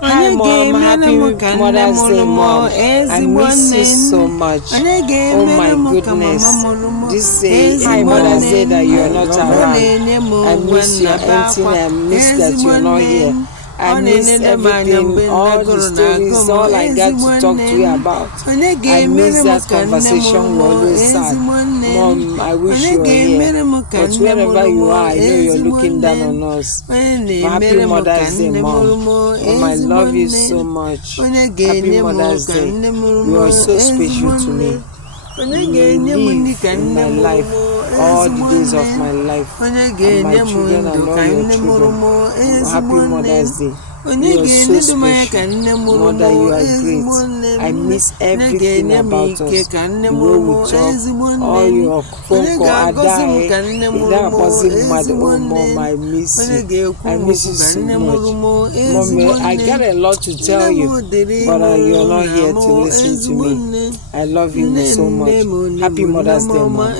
Hi Mom, happy Mother's Day Mom. I miss you so much. Oh my goodness. This day, hi Mother's Day that you are not around. I miss your auntie, I miss that you're not here. I miss everything, all the stories, all I got to talk to you about. I miss that conversation we always had. Mom, I wish you were here. But wherever you are, I know you're looking down on us. Happy Mother's Day, Mom. I love you so much. Happy Mother's Day. You are so special to me. You live in my life all the days of my life, and my children and all your children. Happy Mother's Day. You are so special. Mother, you are great. I miss everything about us. The way we talk, all your phone call, I die. That wasn't mad. Oh, Mom, I miss you. I miss you so much. Mom, I got a lot to tell you, but you're not here to listen to me. I love you so much. Happy Mother's Day, Mom.